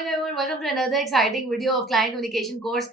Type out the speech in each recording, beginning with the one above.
morning, everyone. Welcome to another exciting video of Client Communication course.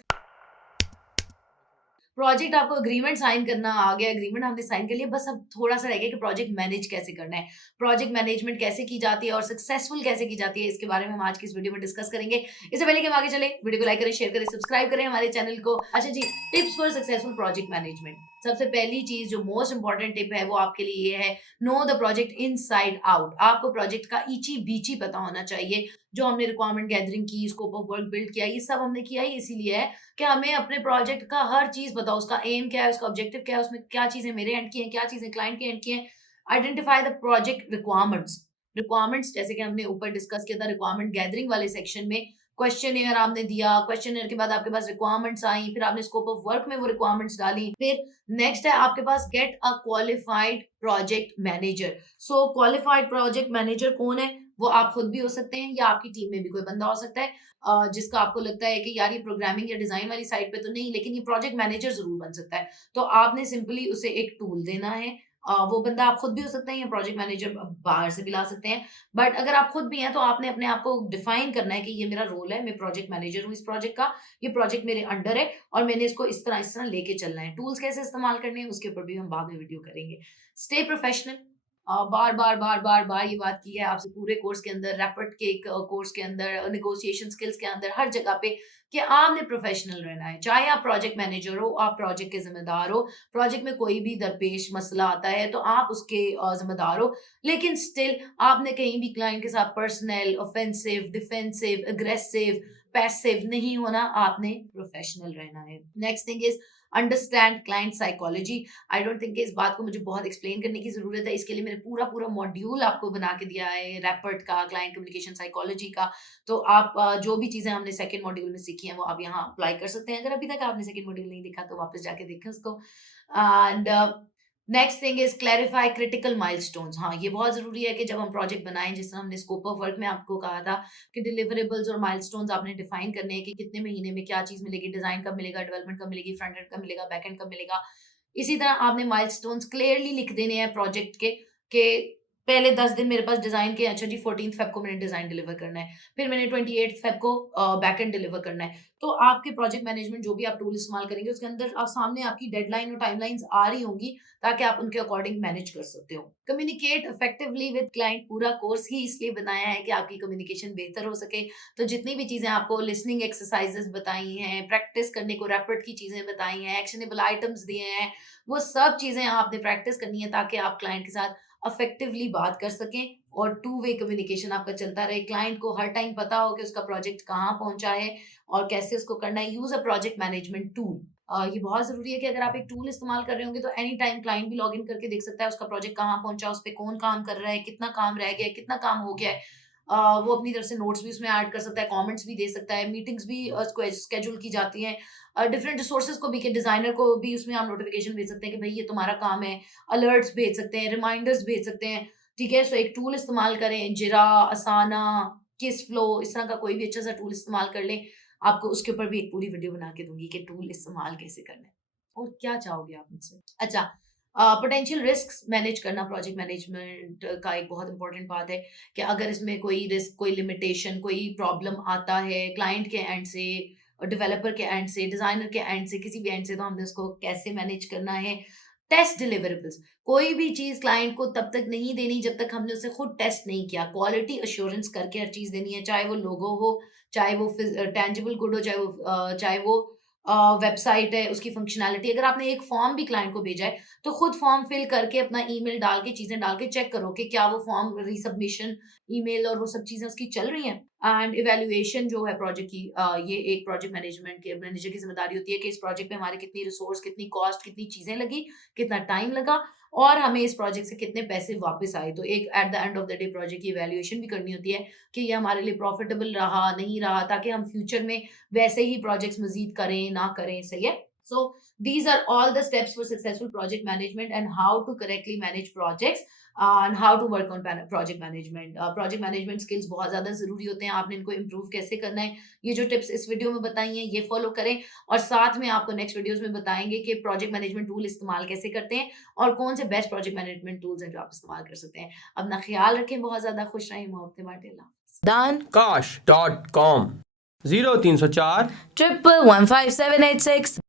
Project आपको agreement sign करना आ गया, agreement हमने sign कर लिया, बस अब थोड़ा सा रह गया कि प्रोजेक्ट मैनेज कैसे करना है, प्रोजेक्ट मैनेजमेंट कैसे की जाती है और सक्सेसफुल कैसे की जाती है, इसके बारे में हम आज की इस वीडियो में डिस्कस करेंगे। इससे पहले कि हम आगे चले, वीडियो को लाइक करें, शेयर करें, सब्सक्राइब करें हमारे चैनल को। अच्छा जी, tips for successful project management. सबसे पहली चीज जो मोस्ट इंपॉर्टेंट टिप है वो आपके लिए ये है, know the project inside out. आपको प्रोजेक्ट का ईची बीची पता होना चाहिए। जो हमने रिक्वायरमेंट गैदरिंग की, स्कोप ऑफ वर्क बिल्ड किया, ये सब हमने किया ही इसीलिए है कि हमें अपने प्रोजेक्ट का हर चीज पता हो, उसका एम क्या है, उसका ऑब्जेक्टिव क्या है, उसमें क्या चीजें मेरे एंड की हैं, क्या चीजें क्लाइंट के एंड की हैं। आइडेंटिफाई द प्रोजेक्ट रिक्वायरमेंट्स जैसे कि हमने ऊपर डिस्कस किया था रिक्वायरमेंट गैदरिंग वाले सेक्शन में। क्वेश्चनियर आपने दिया, क्वेश्चनियर के बाद आपके पास रिक्वायरमेंट्स आई, फिर आपने स्कोप ऑफ वर्क में वो रिक्वायरमेंट्स डाली। फिर नेक्स्ट है आपके पास get a qualified project manager. So qualified project manager कौन है? वो आप खुद भी हो सकते हैं या आपकी टीम में भी कोई बंदा हो सकता है जिसका आपको लगता है कि यार ये प्रोग्रामिंग या डिजाइन वाली साइड पे तो नहीं, लेकिन ये प्रोजेक्ट मैनेजर जरूर बन सकता है। तो आपने सिंपली उसे एक टूल देना है। वो बंदा आप खुद भी हो सकते हैं या प्रोजेक्ट मैनेजर बाहर से भी ला सकते हैं। बट अगर आप खुद भी हैं तो आपने अपने आप को डिफाइन करना है कि ये मेरा रोल है, मैं प्रोजेक्ट मैनेजर हूँ इस प्रोजेक्ट का, ये प्रोजेक्ट मेरे अंडर है और मैंने इसको इस तरह लेके चलना है। टूल्स कैसे इस्तेमाल करने हैं उसके ऊपर भी हम बाद में वीडियो करेंगे। Stay professional. बार बार ये बात की है आपसे पूरे कोर्स के अंदर, रैपिड के कोर्स के अंदर, नेगोशिएशन स्किल्स के अंदर, हर जगह पे कि आपने प्रोफेशनल रहना है। चाहे आप प्रोजेक्ट मैनेजर हो, आप प्रोजेक्ट के जिम्मेदार हो, प्रोजेक्ट में कोई भी दरपेश मसला आता है तो आप उसके जिम्मेदार हो, लेकिन स्टिल आपने कहीं भी क्लाइंट के साथ personal, offensive, defensive, aggressive, passive नहीं होना। आपने प्रोफेशनल रहना है। Next thing is understand client psychology. I don't think इस बात को मुझे बहुत एक्सप्लेन करने की जरूरत है, इसके लिए मैंने पूरा पूरा मॉड्यूल आपको बना के दिया है रैपर्ट का, क्लाइंट कम्युनिकेशन साइकोलॉजी का। तो आप जो भी चीजें हमने सेकंड मॉड्यूल में सीखी हैं वो आप यहाँ अप्लाई कर सकते हैं। अगर अभी तक आपने सेकंड मॉड्यूल नहीं देखा तो वापस जाके देखें उसको। And next thing is clarify critical milestones. हाँ, ये बहुत जरूरी है कि जब हम प्रोजेक्ट बनाएं, जिस तरह हमने स्कोप ऑफ वर्क में आपको कहा था कि डिलीवरेबल्स और माइलस्टोन्स आपने डिफाइन करने हैं कि कितने महीने में क्या चीज मिलेगी, डिजाइन कब मिलेगा, डेवलपमेंट कब मिलेगी, फ्रंट एंड कब मिलेगा, बैक एंड कब मिलेगा। इसी तरह आपने माइलस्टोन्स क्लियरली लिख देने हैं प्रोजेक्ट के पहले 10 दिन मेरे पास डिजाइन के, अच्छा जी 14 फेब को मैंने डिजाइन डिलीवर करना है, फिर मैंने 28 फेब को बैक एंड डिलीवर करना है। तो आपके प्रोजेक्ट मैनेजमेंट जो भी आप टूल इस्तेमाल करेंगे उसके अंदर सामने आपकी डेडलाइन और टाइमलाइंस आ रही होंगी ताकि आप उनके अकॉर्डिंग मैनेज कर सकते हो। Communicate effectively with client. पूरा कोर्स ही इसलिए बनाया है कि आपकी कम्युनिकेशन बेहतर हो सके। तो जितनी भी चीजें आपको लिसनिंग एक्सरसाइजेस बताई हैं, प्रैक्टिस करने को रैपिड की चीजें बताई हैं, एक्शनेबल आइटम्स दिए हैं, वो सब चीजें आपने प्रैक्टिस करनी है ताकि आप क्लाइंट के साथ इफेक्टिवली बात कर सकें और टू वे कम्युनिकेशन आपका चलता रहे। क्लाइंट को हर टाइम पता हो कि उसका प्रोजेक्ट कहाँ पहुंचा है और कैसे उसको करना है। Use a project management tool. ये बहुत जरूरी है कि अगर आप एक टूल इस्तेमाल कर रहे होंगे तो एनी टाइम क्लाइंट भी लॉग इन करके देख सकता है उसका प्रोजेक्ट कहाँ पहुंचा, उस पर कौन काम कर रहा है, कितना काम रह गया है, कितना काम हो गया है। वो अपनी तरफ से नोट्स भी उसमें ऐड कर सकता है, कमेंट्स भी दे सकता है, मीटिंग्स भी उसको स्केड्यूल की जाती हैं। डिफरेंट रिसोर्सेज को भी, कि डिजाइनर को भी उसमें आप नोटिफिकेशन भेज सकते हैं कि भाई ये तुम्हारा काम है, अलर्ट्स भेज सकते हैं, रिमाइंडर्स भेज सकते हैं। ठीक है, सो एक टूल इस्तेमाल करें, जिरा, असाना, किस फ्लो, इस तरह का कोई भी अच्छा सा टूल इस्तेमाल कर लें। आपको उसके ऊपर भी एक पूरी वीडियो बना के दूंगी कि टूल इस्तेमाल कैसे करना है। और क्या चाहोगे आप मुझसे? अच्छा, पोटेंशियल रिस्क मैनेज करना प्रोजेक्ट मैनेजमेंट का एक बहुत इंपॉर्टेंट बात है कि अगर इसमें कोई रिस्क, कोई लिमिटेशन, कोई प्रॉब्लम आता है क्लाइंट के एंड से, डेवलपर के एंड से, डिजाइनर के एंड से, किसी भी एंड से, तो हमने उसको कैसे मैनेज करना है। Test deliverables. कोई भी चीज क्लाइंट को तब तक नहीं देनी जब तक हमने उसे खुद टेस्ट नहीं किया। क्वालिटी अश्योरेंस करके हर चीज देनी है, चाहे वो लोगो हो, चाहे वो टेंजिबल गुड हो, चाहे वो वेबसाइट है, उसकी फंक्शनैलिटी। अगर आपने एक फॉर्म भी क्लाइंट को भेजा है तो खुद फॉर्म फिल करके अपना ईमेल डाल के, चीजें डाल के चेक करो कि क्या वो फॉर्म, रीसबमिशन, ईमेल और वो सब चीजें उसकी चल रही हैं। एंड इवेल्युएशन जो है प्रोजेक्ट की, ये एक प्रोजेक्ट मैनेजमेंट के मैनेजर की जिम्मेदारी होती है कि इस प्रोजेक्ट में हमारे कितनी रिसोर्स, कितनी कॉस्ट, कितनी चीजें लगी, कितना टाइम लगा और हमें इस प्रोजेक्ट से कितने पैसे वापस आए। तो एक at the end of the day project की इवेल्युएशन भी करनी होती है कि ये हमारे लिए प्रॉफिटेबल रहा, नहीं रहा, ताकि हम फ्यूचर में वैसे ही प्रोजेक्ट्स मजीद करें ना करें। सही है। So these are all the steps for successful project management and how to correctly manage projects and how to work on project management. Project management skills बहुत ज्यादा जरूरी होते हैं। आपने इनको improve कैसे करना है, ये जो tips इस वीडियो में बताई हैं ये फॉलो करें और साथ में आपको नेक्स्ट वीडियोस में बताएंगे कि प्रोजेक्ट मैनेजमेंट टूल इस्तेमाल कैसे करते हैं और कौन से बेस्ट प्रोजेक्ट मैनेजमेंट टूल्स हैं जो आप इस्तेमाल कर सकते हैं। अपना ख्याल रखें, बहुत ज्यादा खुश रहें, मोहब्बतें बांटें। अल्लाह हाफ़िज़। dankash.com 0304 1115786